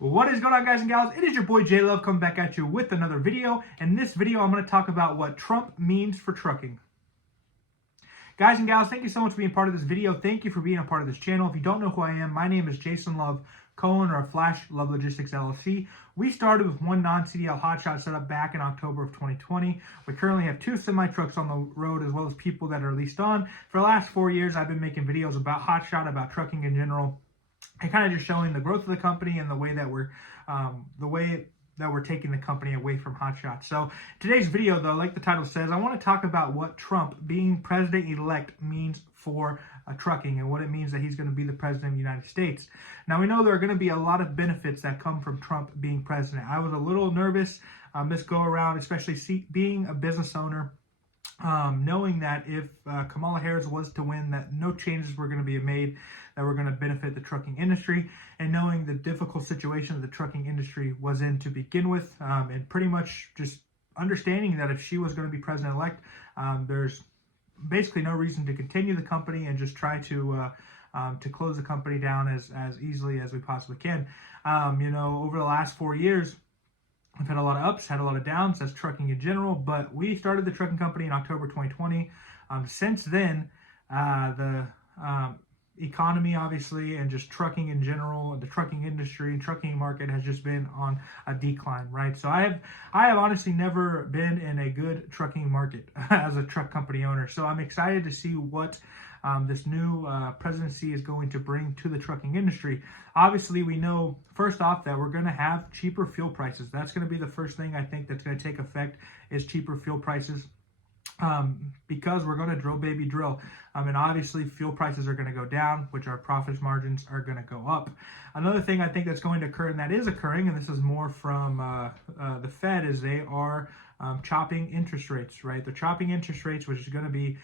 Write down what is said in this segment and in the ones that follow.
What is going on, guys and gals? It is your boy J-Love coming back at you with another video. In this video, I'm going to talk about what Trump means for trucking. Guys and gals, thank you so much for being part of this video. Thank you for being a part of this channel. If you don't know who I am, my name is Jason Love, co-owner of Flash Love Logistics LLC. We started with one non-CDL hotshot setup back in October of 2020. We currently have 2 semi-trucks on the road, as well as people that are leased on. For the last 4 years, I've been making videos about hotshot, about trucking in general, and kind of just showing the growth of the company and the way that we're taking the company away from hotshot. So today's video, though, like the title says, I want to talk about what Trump being president-elect means for trucking and what it means that he's going to be the president of the United States. Now, we know there are going to be a lot of benefits that come from Trump being president. I was a little nervous this go around, especially being a business owner, knowing that if Kamala Harris was to win, that no changes were going to be made that were going to benefit the trucking industry, and knowing the difficult situation that the trucking industry was in to begin with, and pretty much just understanding that if she was going to be president-elect, there's basically no reason to continue the company and just try to close the company down as easily as we possibly can. Over the last 4 years, we've had a lot of ups, had a lot of downs. That's trucking in general, but we started the trucking company in October 2020. Since then, the economy, obviously, and just trucking in general, the trucking industry, trucking market has just been on a decline, right? So I have honestly never been in a good trucking market as a truck company owner. So I'm excited to see what this new presidency is going to bring to the trucking industry. Obviously, we know, first off, that we're going to have cheaper fuel prices. That's going to be the first thing I think that's going to take effect, is cheaper fuel prices. Because we're going to drill, baby, drill. And obviously fuel prices are going to go down, which our profit margins are going to go up. Another thing I think that's going to occur, and that is occurring, and this is more from the Fed, is they are chopping interest rates, right? They're chopping interest rates, which is going to be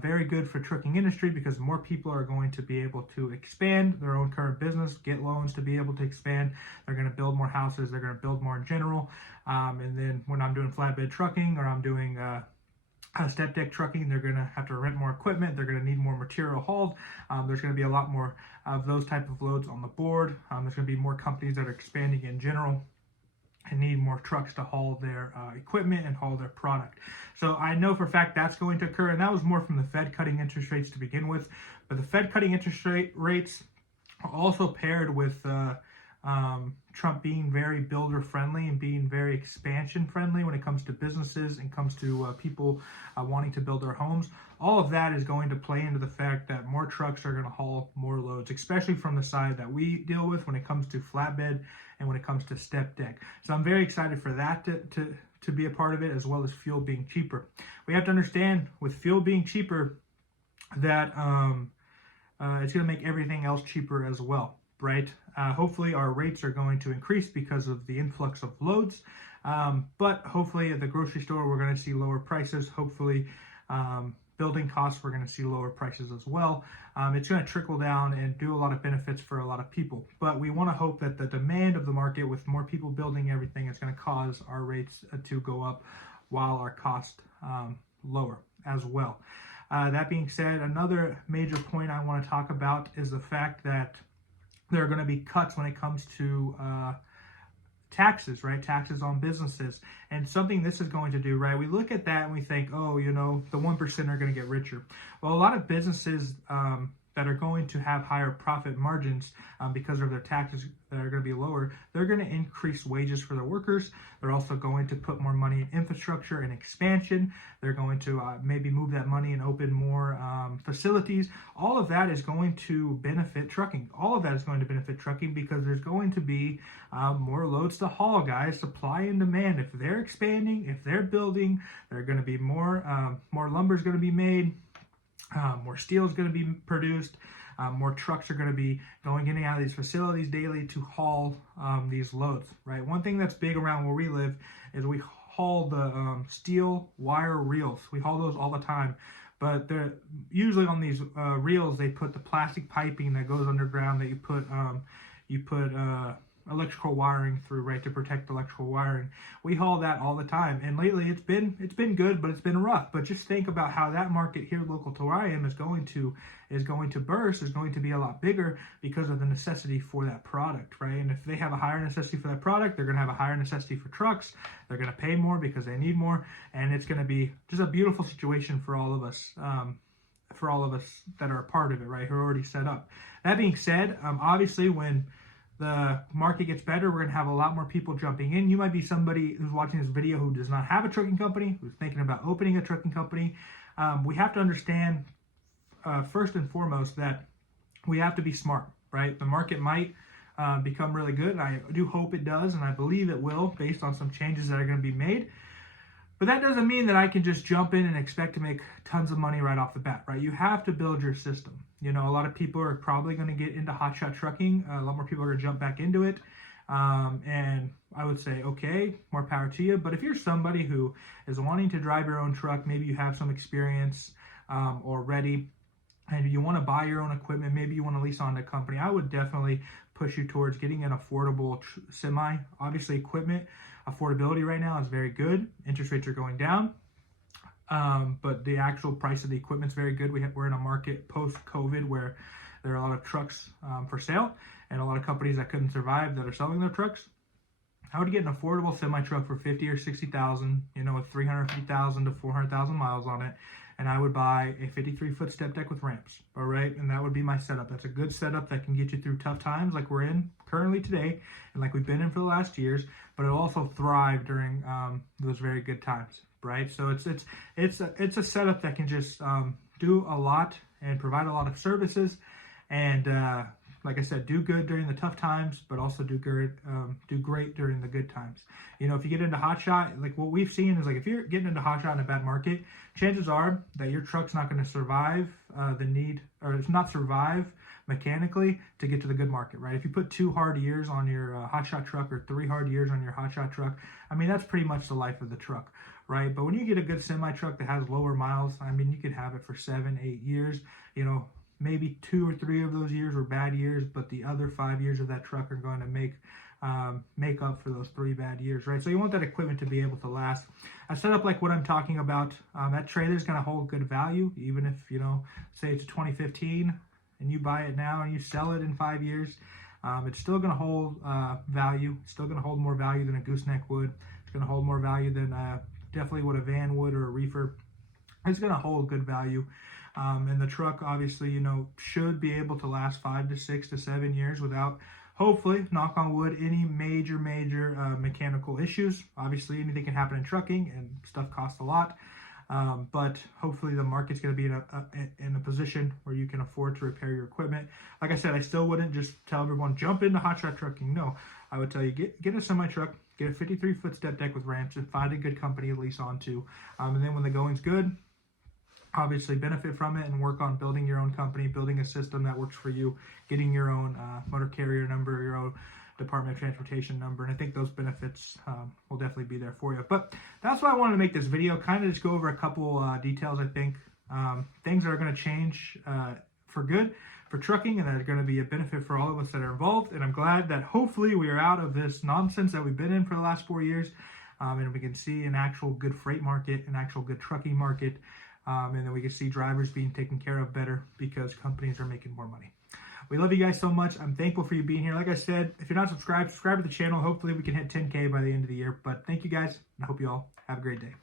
very good for trucking industry, because more people are going to be able to expand their own current business, get loans to be able to expand. They're going to build more houses. They're going to build more in general. And then when I'm doing flatbed trucking, or I'm doing step deck trucking, they're going to have to rent more equipment. They're going to need more material hauled. There's going to be a lot more of those type of loads on the board. There's going to be more companies that are expanding in general and need more trucks to haul their equipment and haul their product. So I know for a fact that's going to occur, and that was more from the Fed cutting interest rates to begin with. But the Fed cutting interest rates are also paired with Trump being very builder friendly and being very expansion friendly when it comes to businesses and comes to people wanting to build their homes. All of that is going to play into the fact that more trucks are going to haul more loads, especially from the side that we deal with when it comes to flatbed and when it comes to step deck. So I'm very excited for that to be a part of it, as well as fuel being cheaper. We have to understand, with fuel being cheaper, that it's going to make everything else cheaper as well. Right? Hopefully our rates are going to increase because of the influx of loads, but hopefully at the grocery store we're going to see lower prices. Hopefully building costs, we're going to see lower prices as well. It's going to trickle down and do a lot of benefits for a lot of people, but we want to hope that the demand of the market, with more people building everything, is going to cause our rates to go up while our cost lower as well. That being said, another major point I want to talk about is the fact that there are going to be cuts when it comes to taxes, right? Taxes on businesses. And something this is going to do, right? We look at that and we think, oh, the 1% are going to get richer. Well, a lot of businesses that are going to have higher profit margins because of their taxes that are going to be lower, they're going to increase wages for their workers. They're also going to put more money in infrastructure and expansion. They're going to maybe move that money and open more facilities. All of that is going to benefit trucking. All of that is going to benefit trucking, because there's going to be more loads to haul, guys. Supply and demand. If they're expanding, if they're building, there are going to be more lumber is going to be made. More steel is going to be produced. More trucks are going to be going in and out of these facilities daily to haul these loads, right? One thing that's big around where we live is we haul the steel wire reels. We haul those all the time, but they're usually on these reels. They put the plastic piping that goes underground that you put electrical wiring through, right, to protect electrical wiring. We haul that all the time, and lately it's been good, but it's been rough. But just think about how that market here local to where I am is going to burst, is going to be a lot bigger because of the necessity for that product, right? And if they have a higher necessity for that product, they're going to have a higher necessity for trucks. They're going to pay more because they need more, and it's going to be just a beautiful situation for all of us. For all of us that are a part of it, right, who are already set up. That being said, obviously when the market gets better, we're going to have a lot more people jumping in. You might be somebody who's watching this video who does not have a trucking company, who's thinking about opening a trucking company. We have to understand, first and foremost, that we have to be smart, right? The market might become really good. I do hope it does, and I believe it will, based on some changes that are going to be made. But that doesn't mean that I can just jump in and expect to make tons of money right off the bat, right? You have to build your system. You know, a lot of people are probably going to get into hotshot trucking. A lot more people are going to jump back into it. And I would say, okay, more power to you. But if you're somebody who is wanting to drive your own truck, maybe you have some experience already, and you want to buy your own equipment, maybe you want to lease on a company, I would definitely push you towards getting an affordable semi. Obviously, equipment affordability right now is very good. Interest rates are going down, but the actual price of the equipment is very good. We're in a market post-COVID where there are a lot of trucks for sale, and a lot of companies that couldn't survive that are selling their trucks. I would get an affordable semi truck for 50 or 60,000, you know, with 350,000 to 400,000 miles on it, and I would buy a 53-foot step deck with ramps. All right, and that would be my setup. That's a good setup that can get you through tough times like we're in currently today, and like we've been in for the last years. But it'll also thrive during those very good times, right? So it's a setup that can just do a lot and provide a lot of services, and like I said, do good during the tough times, but also do great during the good times. You know, if you get into hotshot, like what we've seen is like if you're getting into hotshot in a bad market, chances are that your truck's not going to survive it's not survive mechanically to get to the good market, right? If you put 2 hard years on your hotshot truck or 3 hard years on your hotshot truck, I mean, that's pretty much the life of the truck, right? But when you get a good semi truck that has lower miles, I mean, you could have it for 7, 8 years, you know. Maybe 2 or 3 of those years were bad years, but the other 5 years of that truck are going to make up for those 3 bad years, right? So you want that equipment to be able to last. A setup like what I'm talking about, that trailer is going to hold good value, even if, you know, say it's 2015 and you buy it now and you sell it in 5 years, it's still going to hold value. It's still going to hold more value than a gooseneck would. It's going to hold more value than definitely what a van would or a reefer. It's going to hold good value. And the truck, obviously, you know, should be able to last 5 to 6 to 7 years without, hopefully, knock on wood, any major mechanical issues. Obviously, anything can happen in trucking, and stuff costs a lot. But hopefully the market's going to be in a position where you can afford to repair your equipment. Like I said, I still wouldn't just tell everyone, jump into hotshot trucking. No, I would tell you, get a semi-truck, get a 53-foot step deck with ramps, and find a good company to lease onto. And then when the going's good, obviously benefit from it and work on building your own company, building a system that works for you, getting your own motor carrier number, your own Department of Transportation number, and I think those benefits will definitely be there for you. But that's why I wanted to make this video, kind of just go over a couple details. I think things that are going to change for good for trucking, and that are going to be a benefit for all of us that are involved. And I'm glad that hopefully we are out of this nonsense that we've been in for the last 4 years, and we can see an actual good freight market, an actual good trucking market. And then we can see drivers being taken care of better because companies are making more money. We love you guys so much. I'm thankful for you being here. Like I said, if you're not subscribed, subscribe to the channel. Hopefully we can hit 10K by the end of the year. But thank you guys, and I hope you all have a great day.